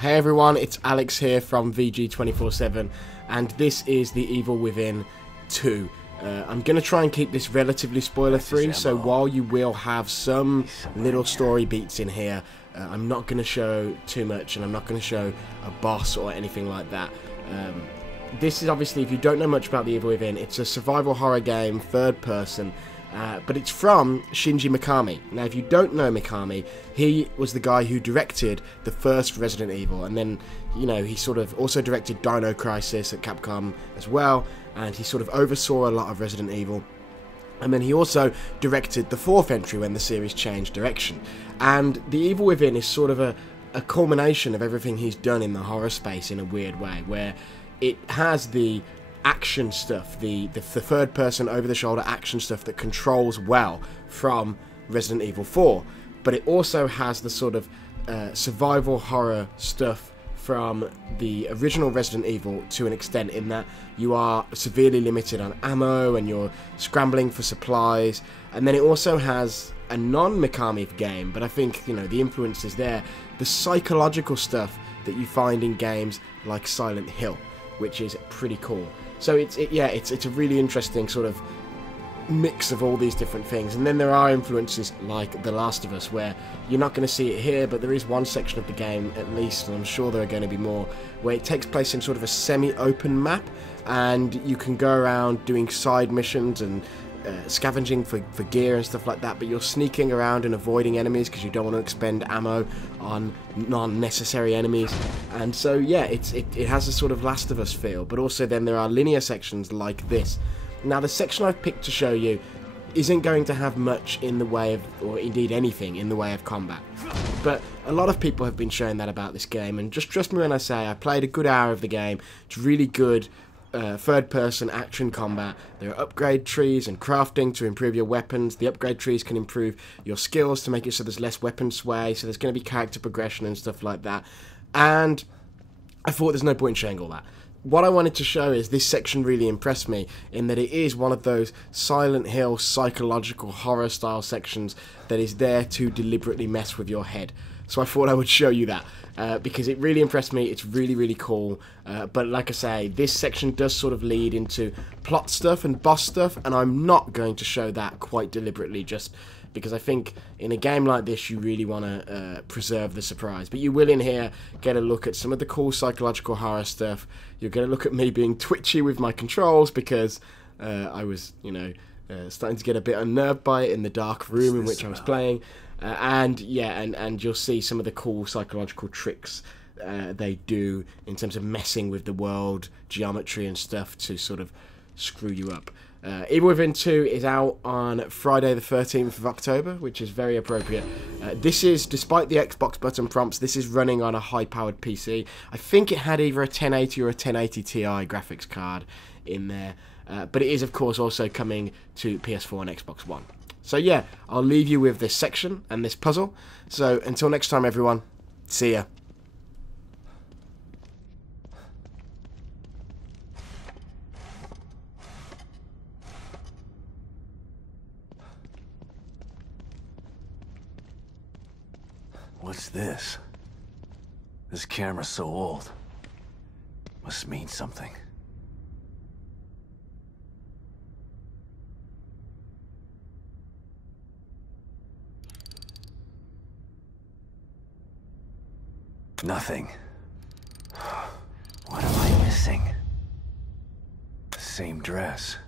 Hey everyone, it's Alex here from VG247 and this is The Evil Within 2. I'm going to try and keep this relatively spoiler free, so while you will have some little story beats in here, I'm not going to show too much and I'm not going to show a boss or anything like that. This is obviously, if you don't know much about The Evil Within, it's a survival horror game, third person. But it's from Shinji Mikami. Now, if you don't know Mikami, he was the guy who directed the first Resident Evil, and then, you know, he sort of also directed Dino Crisis at Capcom as well, and he sort of oversaw a lot of Resident Evil. And then he also directed the fourth entry when the series changed direction. And The Evil Within is sort of a culmination of everything he's done in the horror space in a weird way, where it has the action stuff, the third person over the shoulder action stuff that controls well from Resident Evil 4, but it also has the sort of survival horror stuff from the original Resident Evil to an extent, in that you are severely limited on ammo and you're scrambling for supplies. And then it also has a non-Mikami game, but I think, you know, the influence is there, the psychological stuff that you find in games like Silent Hill, which is pretty cool. So it's a really interesting sort of mix of all these different things. And then there are influences like The Last of Us, where you're not going to see it here, but there is one section of the game at least, and I'm sure there are going to be more, where it takes place in sort of a semi-open map, and you can go around doing side missions and scavenging for gear and stuff like that, but you're sneaking around and avoiding enemies because you don't want to expend ammo on non-necessary enemies. And so yeah, it has a sort of Last of Us feel, but also then there are linear sections like this. Now, the section I've picked to show you isn't going to have much in the way of, or indeed anything in the way of combat, but a lot of people have been showing that about this game, and just trust me when I say I played a good hour of the game. It's really good third-person action combat. There are upgrade trees and crafting to improve your weapons. The upgrade trees can improve your skills to make it so there's less weapon sway, so there's going to be character progression and stuff like that. And I thought there's no point in showing all that. What I wanted to show is this section really impressed me in that it is one of those Silent Hill psychological horror style sections that is there to deliberately mess with your head. So I thought I would show you that because it really impressed me. It's really, really cool. But like I say, this section does sort of lead into plot stuff and boss stuff, and I'm not going to show that quite deliberately, just because I think in a game like this you really want to preserve the surprise. But you will in here get a look at some of the cool psychological horror stuff. You'll get a look at me being twitchy with my controls because I was, you know, starting to get a bit unnerved by it in the dark room in which I was playing. And yeah, and you'll see some of the cool psychological tricks they do in terms of messing with the world geometry and stuff to sort of screw you up. Evil Within 2 is out on Friday the 13th of October, which is very appropriate. This is, despite the Xbox button prompts, this is running on a high-powered PC. I think it had either a 1080 or a 1080 Ti graphics card in there. But it is, of course, also coming to PS4 and Xbox One. So yeah, I'll leave you with this section and this puzzle. So until next time, everyone, see ya. What's this? This camera's so old. Must mean something. Nothing. What am I missing? The same dress.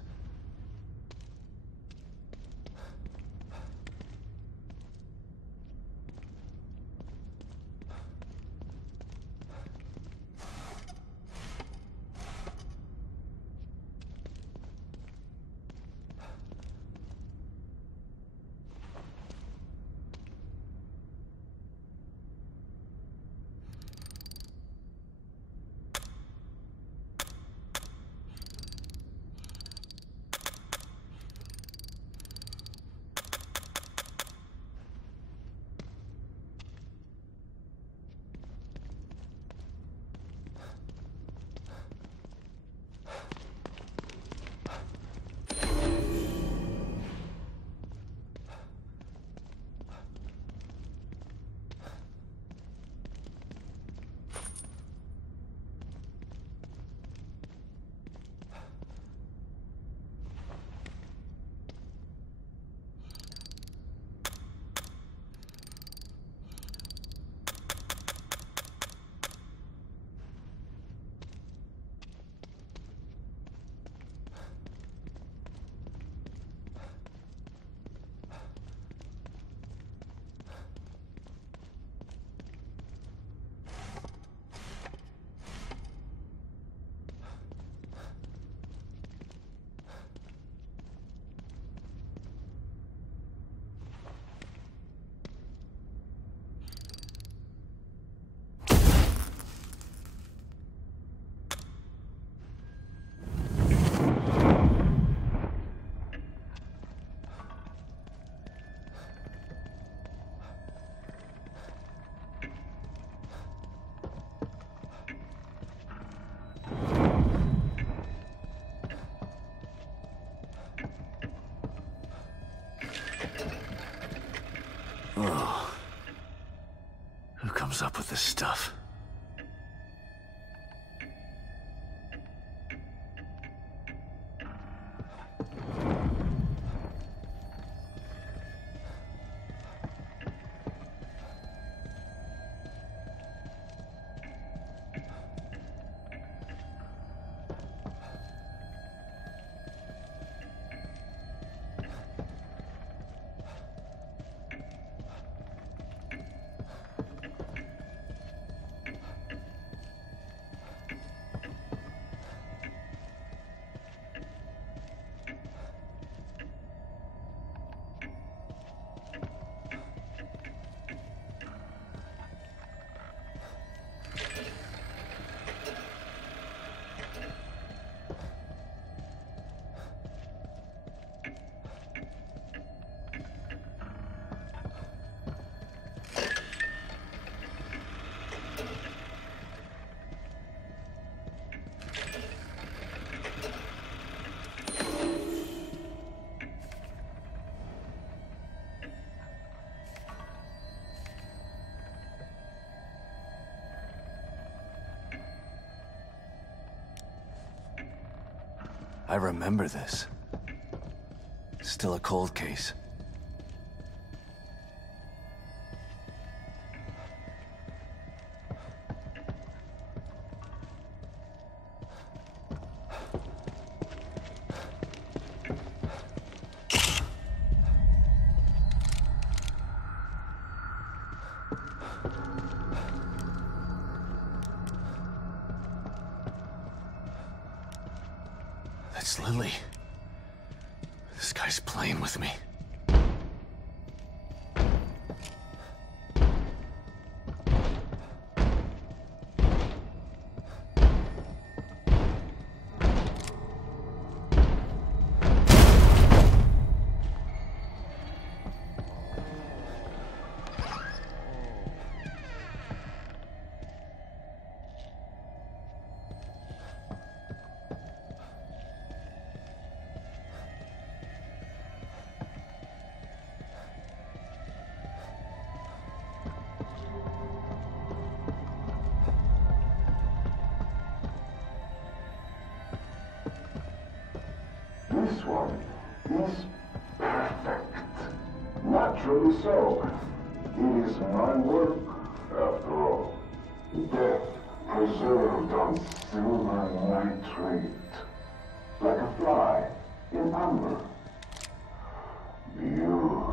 comes up with this stuff? I remember this. Still a cold case. That's Lily. This guy's playing with me. This one is perfect. Naturally so. It is my work, after all. Death preserved on silver nitrate. Like a fly in amber. Beautiful.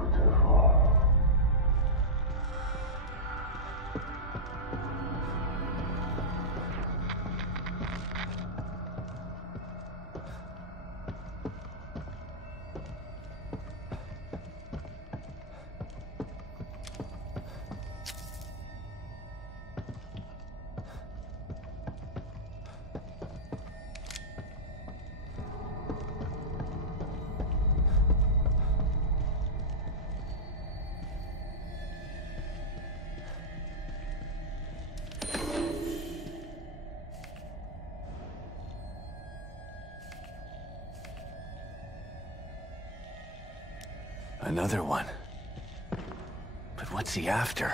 Another one. But what's he after?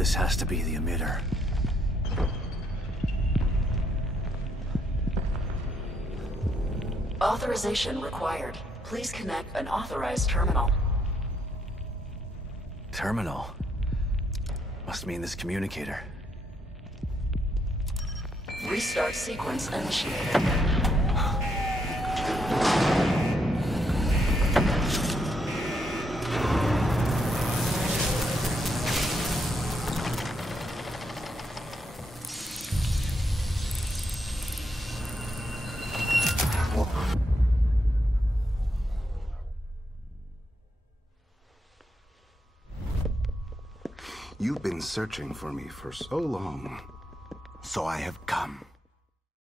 This has to be the emitter. Authorization required. Please connect an authorized terminal. Terminal? Must mean this communicator. Restart sequence initiated. You've been searching for me for so long. So I have come.